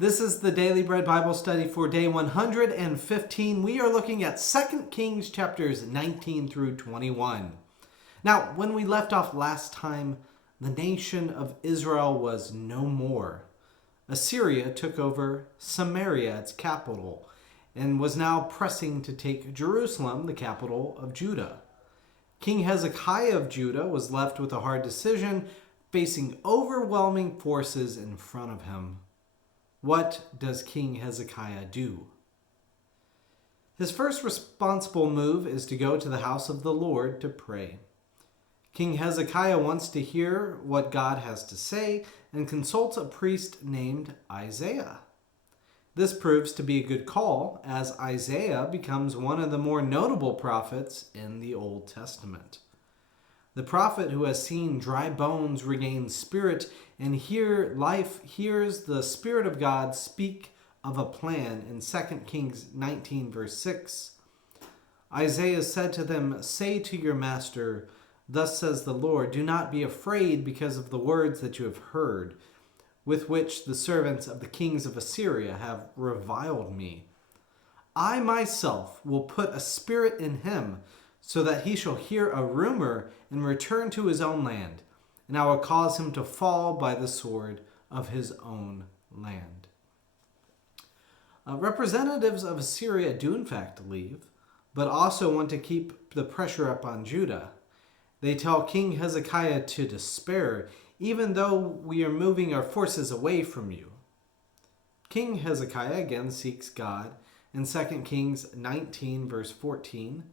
This is the Daily Bread Bible study for day 115. We are looking at 2 Kings chapters 19 through 21. Now, when we left off last time, the nation of Israel was no more. Assyria took over Samaria, its capital, and was now pressing to take Jerusalem, the capital of Judah. King Hezekiah of Judah was left with a hard decision, facing overwhelming forces in front of him. What does King Hezekiah do? His first responsible move is to go to the house of the Lord to pray. King Hezekiah wants to hear what God has to say and consults a priest named Isaiah. This proves to be a good call, as Isaiah becomes one of the more notable prophets in the Old Testament. The prophet who has seen dry bones regain spirit and hears the Spirit of God speak of a plan in 2 Kings 19 verse 6. Isaiah said to them, "Say to your master, thus says the Lord, do not be afraid because of the words that you have heard, with which the servants of the kings of Assyria have reviled me. I myself will put a spirit in him, so that he shall hear a rumor and return to his own land, and I will cause him to fall by the sword of his own land." Representatives of Assyria do in fact leave, but also want to keep the pressure up on Judah. They tell King Hezekiah to despair, even though we are moving our forces away from you. King Hezekiah again seeks God in 2 Kings 19 verse 14.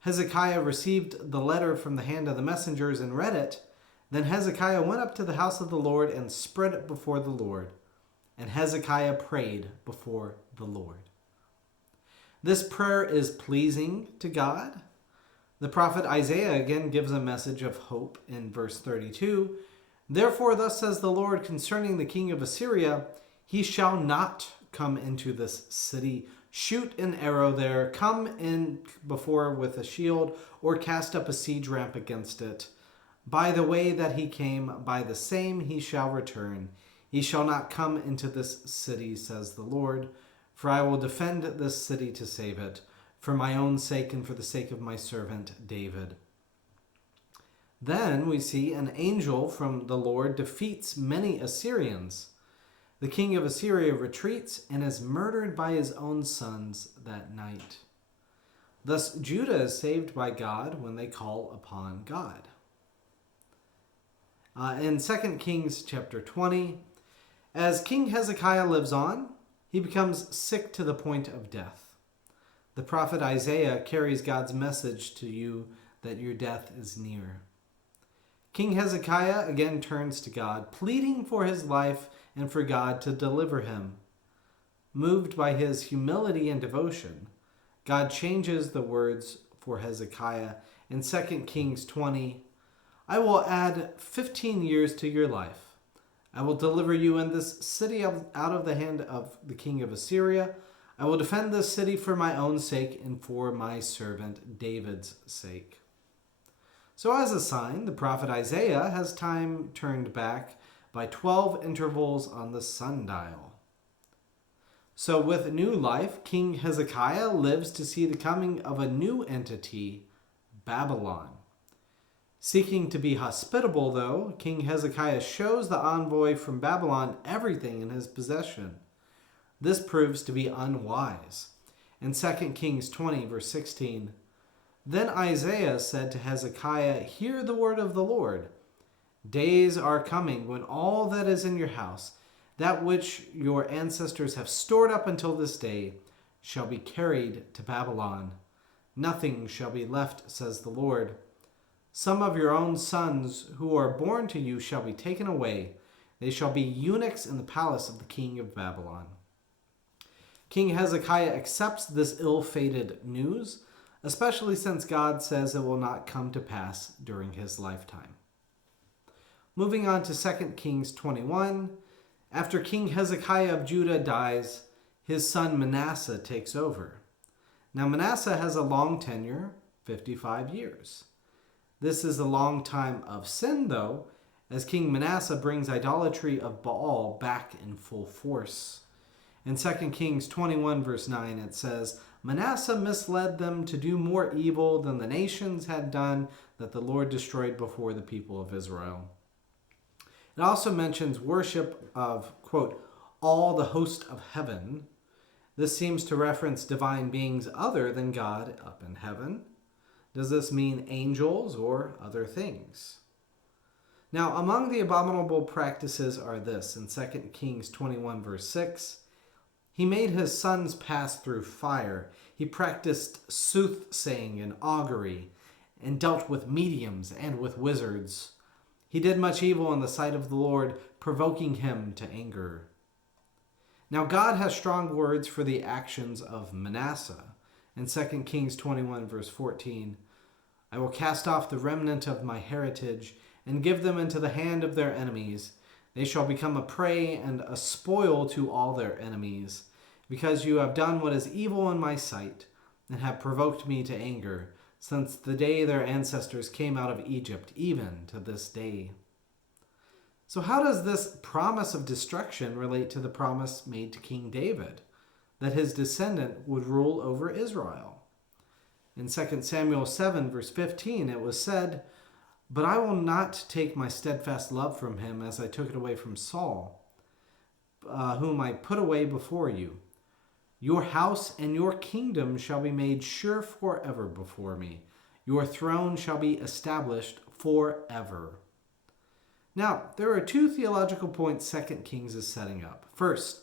Hezekiah received the letter from the hand of the messengers and read it. Then Hezekiah went up to the house of the Lord and spread it before the Lord. And Hezekiah prayed before the Lord. This prayer is pleasing to God. The prophet Isaiah again gives a message of hope in verse 32. "Therefore thus says the Lord concerning the king of Assyria, he shall not come into this city, shoot an arrow there, come in before with a shield, or cast up a siege ramp against it. By the way that he came, by the same he shall return. He shall not come into this city, says the Lord. For I will defend this city to save it, for my own sake and for the sake of my servant David." Then we see an angel from the Lord defeats many Assyrians. The king of Assyria retreats and is murdered by his own sons that night. Thus, Judah is saved by God when they call upon God. In 2 Kings chapter 20, as King Hezekiah lives on, he becomes sick to the point of death. The prophet Isaiah carries God's message to you that your death is near. King Hezekiah again turns to God, pleading for his life and for God to deliver him. Moved by his humility and devotion, God changes the words for Hezekiah in 2 Kings 20. "I will add 15 years to your life. I will deliver you in this city out of the hand of the king of Assyria. I will defend this city for my own sake and for my servant David's sake." So as a sign, the prophet Isaiah has time turned back by 12 intervals on the sundial. So with new life, King Hezekiah lives to see the coming of a new entity, Babylon. Seeking to be hospitable, though, King Hezekiah shows the envoy from Babylon everything in his possession. This proves to be unwise. In 2 Kings 20, verse 16, "Then Isaiah said to Hezekiah, hear the word of the Lord. Days are coming when all that is in your house, that which your ancestors have stored up until this day, shall be carried to Babylon. Nothing shall be left, says the Lord. Some of your own sons who are born to you shall be taken away. They shall be eunuchs in the palace of the king of Babylon." King Hezekiah accepts this ill-fated news, especially since God says it will not come to pass during his lifetime. Moving on to 2 Kings 21, after King Hezekiah of Judah dies, his son Manasseh takes over. Now Manasseh has a long tenure, 55 years. This is a long time of sin, though, as King Manasseh brings idolatry of Baal back in full force. In 2 Kings 21, verse 9, it says, Manasseh misled them to do more evil than the nations had done that the Lord destroyed before the people of Israel. It also mentions worship of, quote, all the host of heaven. This seems to reference divine beings other than God up in heaven. Does this mean angels or other things? Now, among the abominable practices are this. In 2 Kings 21, verse 6, he made his sons pass through fire. He practiced soothsaying and augury, and dealt with mediums and with wizards. He did much evil in the sight of the Lord, provoking him to anger. Now God has strong words for the actions of Manasseh. In 2 Kings 21, verse 14, I will cast off the remnant of my heritage and give them into the hand of their enemies. They shall become a prey and a spoil to all their enemies, because you have done what is evil in my sight and have provoked me to anger, since the day their ancestors came out of Egypt, even to this day. So how does this promise of destruction relate to the promise made to King David, that his descendant would rule over Israel? In 2 Samuel 7, verse 15, it was said, But I will not take my steadfast love from him as I took it away from Saul, whom I put away before you. Your house and your kingdom shall be made sure forever before me. Your throne shall be established forever. Now, there are two theological points 2 Kings is setting up. First,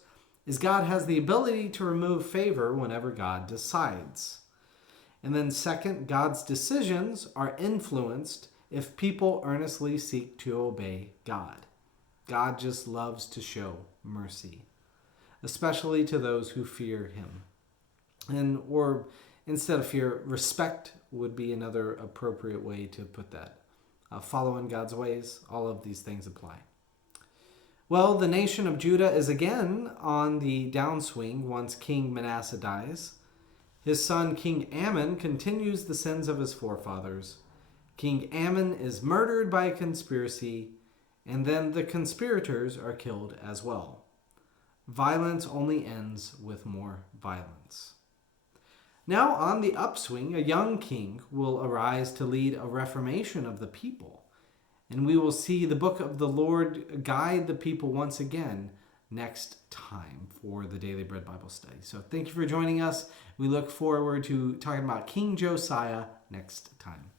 is God has the ability to remove favor whenever God decides. And then second, God's decisions are influenced if people earnestly seek to obey God. God just loves to show mercy, especially to those who fear him. Or instead of fear, respect would be another appropriate way to put that. Follow in God's ways, all of these things apply. Well, the nation of Judah is again on the downswing once King Manasseh dies. His son King Amon continues the sins of his forefathers. King Amon is murdered by a conspiracy, and then the conspirators are killed as well. Violence only ends with more violence. Now, on the upswing, a young king will arise to lead a reformation of the people, and we will see the book of the Lord guide the people once again next time for the Daily Bread Bible Study. So thank you for joining us. We look forward to talking about King Josiah next time.